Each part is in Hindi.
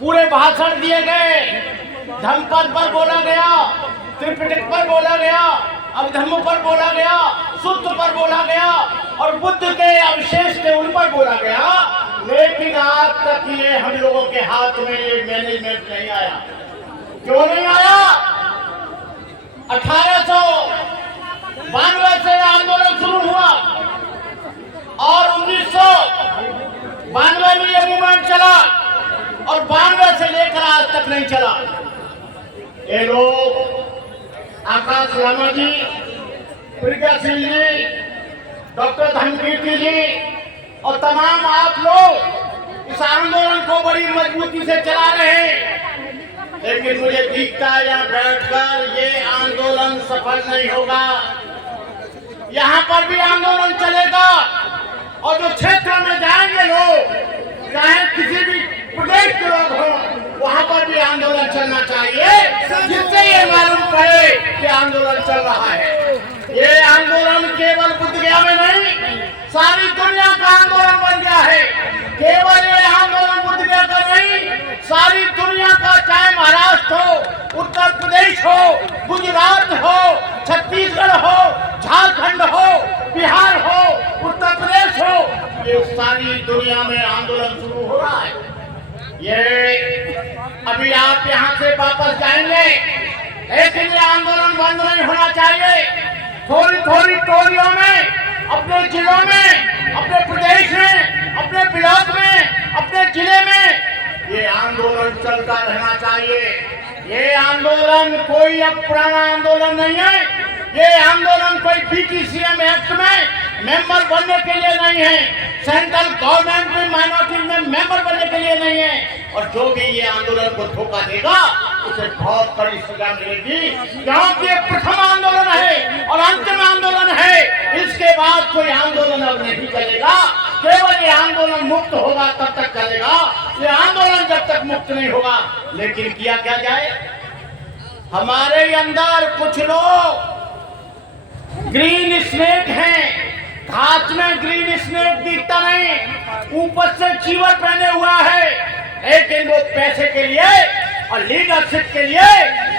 पूरे भाषण दिए गए, धम्मपद पर बोला गया, त्रिपिटक पर बोला गया, अभिधम्म पर बोला गया, सुत्त पर बोला गया और बुद्ध के अवशेष थे उन पर बोला गया। लेकिन आज तक ये हम लोगों के हाथ में ये मैनेजमेंट नहीं आया। क्यों नहीं आया? 1892 से आंदोलन शुरू हुआ और 1992 में ये मूवमेंट चला और 92 से लेकर आज तक नहीं चला। ये लोग आकाश लामा जी, प्रज्ञा सिंह जी, डॉक्टर धनकीर्ति जी और तमाम आप लोग इस आंदोलन को बड़ी मजबूती से चला रहे हैं। लेकिन मुझे दिखता है यहाँ बैठकर ये आंदोलन सफल नहीं होगा। यहाँ पर भी आंदोलन चलेगा और जो क्षेत्र में जाएंगे लोग, चाहे किसी भी प्रदेश के लोग हों, वहाँ पर भी आंदोलन चलना चाहिए, जिससे ये मालूम पड़े कि आंदोलन चल रहा है। ये आंदोलन केवल बुद्धगया में नहीं, सारी दुनिया का आंदोलन बन गया है। केवल ये आंदोलन बुद्धगया का नहीं, सारी दुनिया का, चाहे महाराष्ट्र हो, उत्तर प्रदेश हो, गुजरात हो, छत्तीसगढ़ हो, झारखंड हो, बिहार हो, उत्तर प्रदेश हो, ये सारी दुनिया में आंदोलन शुरू हो रहा है। ये अभी आप यहाँ से वापस जाएंगे, लेकिन ये आंदोलन बंद नहीं होना चाहिए। थोड़ी थोड़ी टोलियों में, अपने जिलों में, अपने प्रदेश में, अपने ब्लॉक में, अपने जिले में ये आंदोलन चलता रहना चाहिए। ये आंदोलन कोई अब पुराना आंदोलन नहीं है। ये आंदोलन कोई BTCM एक्ट में मेंबर बनने के लिए नहीं है, सेंट्रल गवर्नमेंट में माइनॉरिटी में मेंबर बनने के लिए नहीं है। और जो भी ये आंदोलन को धोखा देगा उसे बहुत बड़ी सजा मिलेगी, क्योंकि ये प्रथम आंदोलन है और अंतिम आंदोलन है। इसके बाद कोई आंदोलन अब नहीं चलेगा। केवल ये आंदोलन मुक्त होगा तब तक चलेगा। ये आंदोलन जब तक मुक्त नहीं होगा। लेकिन किया क्या जाए? हमारे अंदर कुछ लोग ग्रीन स्नेक हैं, घास में ग्रीन स्नेक दिखता नहीं, ऊपर से चीवर पहने हुआ है, लेकिन वो पैसे के लिए और लीडरशिप के लिए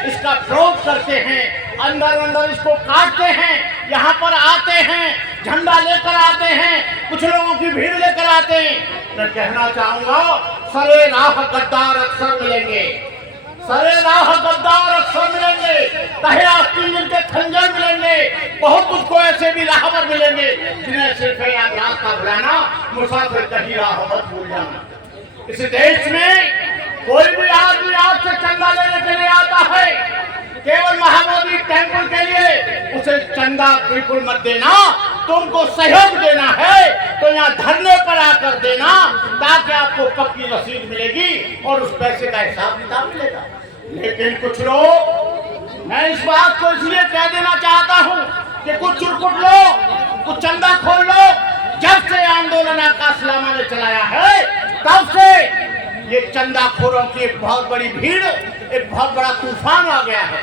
इसका विरोध करते हैं, अंदर अंदर इसको काटते हैं, यहाँ पर आते हैं, झंडा लेकर आते हैं, कुछ लोगों की भीड़ लेकर आते हैं। मैं कहना चाहूंगा, सरे राह गद्दार अक्सर मिलेंगे, सरे राह गद्दार अक्सर मिलेंगे, कहे आस्तीन के खंजर मिलेंगे, बहुत कुछ ऐसे भी राहबर मिलेंगे जिन्हें सिर्फ याद रास्ता बुलाना, मुसाफिर कहीं राह मत भूल जाना। इस देश में कोई भी आदमी आपसे चंदा लेने के लिए आता है, केवल महाबोधि टेम्पल के लिए, उसे चंदा बिल्कुल मत देना। तुमको सहयोग देना है तो यहाँ धरने पर आकर देना, ताकि आपको पक्की रसीद मिलेगी और उस पैसे का हिसाब किताब मिलेगा। लेकिन कुछ लोग, मैं इस बात को इसलिए कह देना चाहता हूँ कि कुछ चुरकुट लोग, कुछ चंदा खोर लोग, जब से आंदोलन आकाश लामा ने चलाया है तब से ये चंदाखोरों की एक बहुत बड़ी भीड़, एक बहुत बड़ा तूफान आ गया है।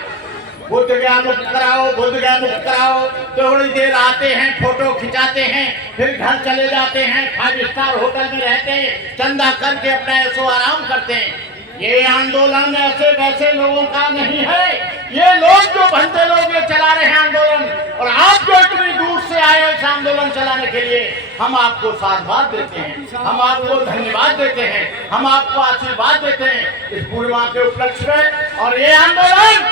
बुद्ध गया मुक्त कराओ, बुद्ध गया मुक्त कराओ, थोड़ी देर आते हैं, फोटो खिंचाते हैं, फिर घर चले जाते हैं, 5 स्टार होटल में रहते हैं, चंदा करके अपना ऐसो आराम करते हैं। ये आंदोलन ऐसे वैसे लोगों का नहीं है। ये लोग जो भंते लोग ये चला रहे हैं आंदोलन, और आप जो इतनी दूर से आए इस आंदोलन चलाने के लिए, हम आपको साधुवाद देते हैं, हम आपको धन्यवाद देते हैं, हम आपको आशीर्वाद देते हैं इस पूर्णिमा के उपलक्ष्य में। और ये आंदोलन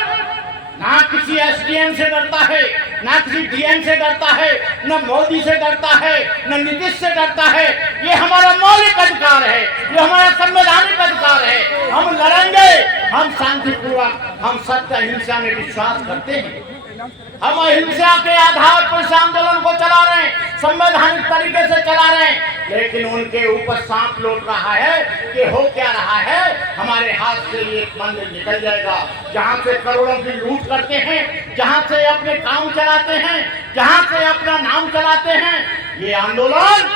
ना किसी SDM से डरता है, ना किसी DM से डरता है, न मोदी से डरता है, न नीतीश से डरता है। ये हमारा मौलिक अधिकार है, ये हमारा संवैधानिक अधिकार है। हम लड़ेंगे, हम शांतिपूर्वक, हम सत्य अहिंसा में विश्वास करते हैं। हम अहिंसा के आधार पर इस आंदोलन को चला रहे हैं, संवैधानिक तरीके से चला रहे हैं। लेकिन उनके ऊपर सांप लौट रहा है कि हो क्या रहा है, हमारे हाथ से ये मंदिर निकल जाएगा, जहाँ से करोड़ों की लूट करते हैं, जहाँ से अपने काम चलाते हैं, जहाँ से अपना नाम चलाते हैं। ये आंदोलन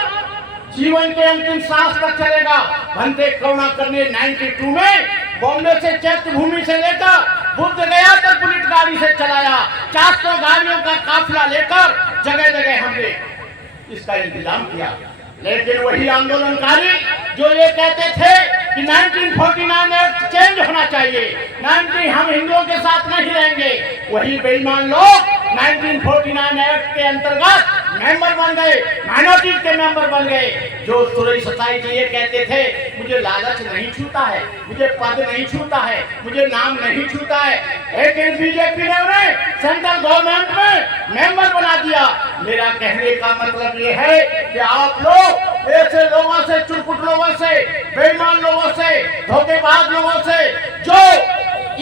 जीवन के अंतिम सांस तक चलेगा। भंते करुणा करने 92 में बॉम्बे से चैत्य भूमि से लेकर बुद्ध गया तक बुलेट गाड़ी से चलाया, 400 गाड़ियों का काफिला लेकर जगह जगह हमने इसका इंतजाम किया। लेकिन वही आंदोलनकारी जो ये कहते थे कि 1949 एक्ट चेंज होना चाहिए, 19 हम हिंदुओं के साथ नहीं रहेंगे। वही बेईमान लोग 1949 एक्ट के अंतर्गत मेंबर बन गए, माइनॉरिटी के मेंबर बन गए। जो सुरेश सताई जी ये कहते थे मुझे लालच नहीं छूता है, मुझे पद नहीं छूता है, मुझे नाम नहीं छूता है, लेकिन बीजेपी ने उन्हें सेंट्रल गवर्नमेंट में मेंबर बना दिया। मेरा कहने का मतलब ये है कि आप लोग ऐसे लोगों से, चुरकुट लोगों से, बेईमान लोगों से, धोखेबाज लोगों से जो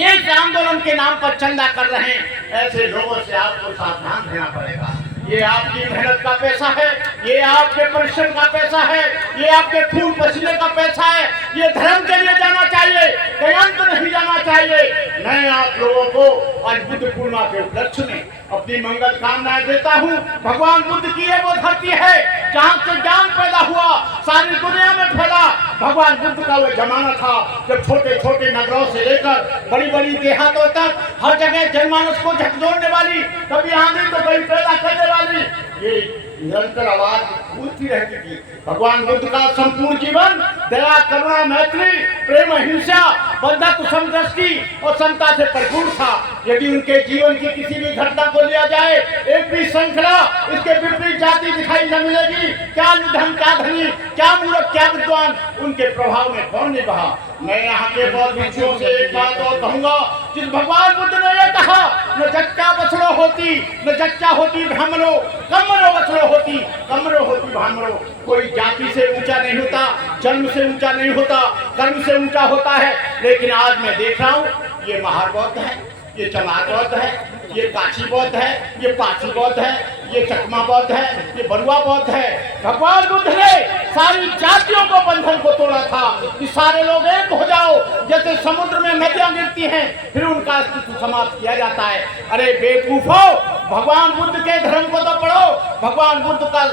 एक आंदोलन के नाम पर चंदा कर रहे हैं, ऐसे लोगों से आपको सावधान रहना पड़ेगा। ये आपकी मेहनत का पैसा है, ये आपके परिश्रम का पैसा है, ये आपके खून पसीने का पैसा है। ये धर्म के लिए जाना चाहिए, कहीं तो नहीं जाना चाहिए। मैं आप लोगों को आज बुद्ध पूर्णिमा के उपलक्ष्य में अपनी मंगल कामनाएं देता हूँ। भगवान बुद्ध की ये वो धरती है जहाँ से ज्ञान पैदा हुआ, सारी दुनिया में फैला। भगवान बुद्ध का वो जमाना था जब छोटे छोटे नगरों से लेकर बड़ी बड़ी देहातों तक हर जगह जनमानस को झकझोरने वाली, कभी आंधी तो कभी पैदा करने वाली ये निरंतर आवाज गूंजती रहती थी। भगवान बुद्ध का संपूर्ण जीवन दया, करुणा, मैत्री, प्रेम, अहिंसा, बंधुत्व, समदृष्टि और समता से भरपूर था। यदि उनके जीवन की किसी भी घटना को लिया जाए, एक भी श्रृंखला इसके विपरीत जाति दिखाई न मिलेगी। क्या निधन, क्या धनी, क्या मूर्ख, क्या विद्वान, उनके प्रभाव में कौन नहीं बहा। मैं यहाँ के बौद्ध भिक्षुओं से एक बात और कहूंगा, जिस भगवान बुद्ध ने ये कहा, न जच्चा बछड़ो होती, न जच्चा होती ब्राह्मणो, कमरो बछड़ो होती, कमरो होती ब्राह्मणो। कोई जाति से ऊंचा नहीं होता, जन्म से ऊंचा नहीं होता, कर्म से ऊंचा होता है। लेकिन आज मैं देख रहा हूँ ये महार बौद्ध है, ये चमार बौद्ध है, ये काशी बौद्ध है, ये पासी बौद्ध है, ये चकमा बौद्ध है, ये बरुआ बौद्ध है। भगवान बुद्ध ने सारी जातियों को बंधन को तोड़ा था कि सारे लोग एक हो जाओ। जैसे समुद्र में नदियां गिरती हैं फिर उनका अस्तित्व समाप्त किया जाता है। अरे बेवकूफो, भगवान बुद्ध के धर्म को तो पढ़ो। भगवान बुद्ध का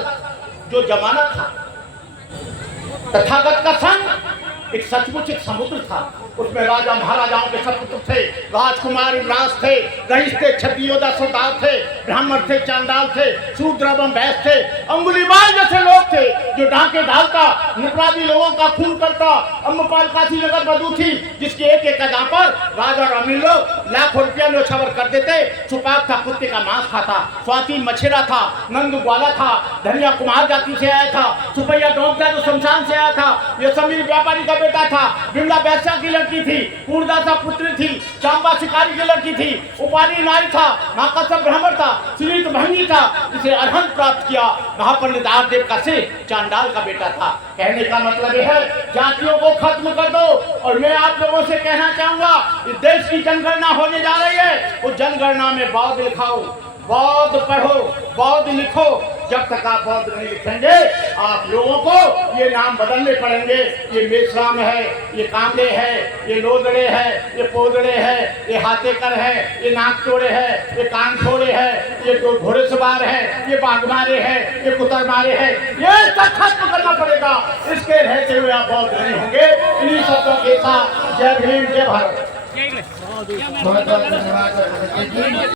जो जमाना था, तथागत का संग एक सचमुच एक समुद्र था। उसमें राजा महाराजाओं के सपुत्र थे, राजकुमार युवराज थे, रईस थे, क्षत्रियों सरदार थे, ब्राह्मण थे, चांडाल थे, शूद्र एवं बैस थे, अंगुलीमाल जैसे लोग थे जो डांके डालता, निपराधी लोगों का खून करता। अम्बपाल काशी नगर बधू थी जिसके एक एक अदा पर राजा और अमीर लोग लाखों रुपया न्योछावर कर देते। सुपाक था, कुत्ते का मांस खाता। स्वाति मछेरा था, नंद ग्वाला था, धनिया कुमार जाति से आया था, सुपैया डोंकता जो शमशान से आया था, ये समीर व्यापारी का बेटा था, बिमला बैसा की लड़की थी, पूर्णदासा पुत्री थी, चांबा शिकारी की लड़की थी, उपाली नारी था, महाकश्यप ब्राह्मण था, श्रीत भंगी था, इसे अरहंत प्राप्त किया। महापंडित आरदेव का से चांडाल का बेटा था। कहने का मतलब यह है जातियों को खत्म कर दो। और मैं आप लोगों से कहना चाहूंगा, इस देश की जनगणना होने जा रही है, उस जनगणना में बौद्ध लिखाओ, बौद्ध पढ़ो, बौद्ध लिखो। जब तक आप बौद्ध नहीं लिखेंगे आप लोगों को ये नाम बदलने पड़ेंगे। ये मेषराम है, ये कांदे है, ये लोदड़े है, ये पोदड़े है, ये हाथेकर है, ये नाक तोड़े है, ये कान छोड़े है, ये दो घोड़े सवार है, ये बाघ मारे है, ये कुतर मारे है। ये सब खत्म करना पड़ेगा। इसके रहते हुए आप बौद्ध नहीं होंगे। इन्हीं शब्दों के साथ जय भीम, जय भारत।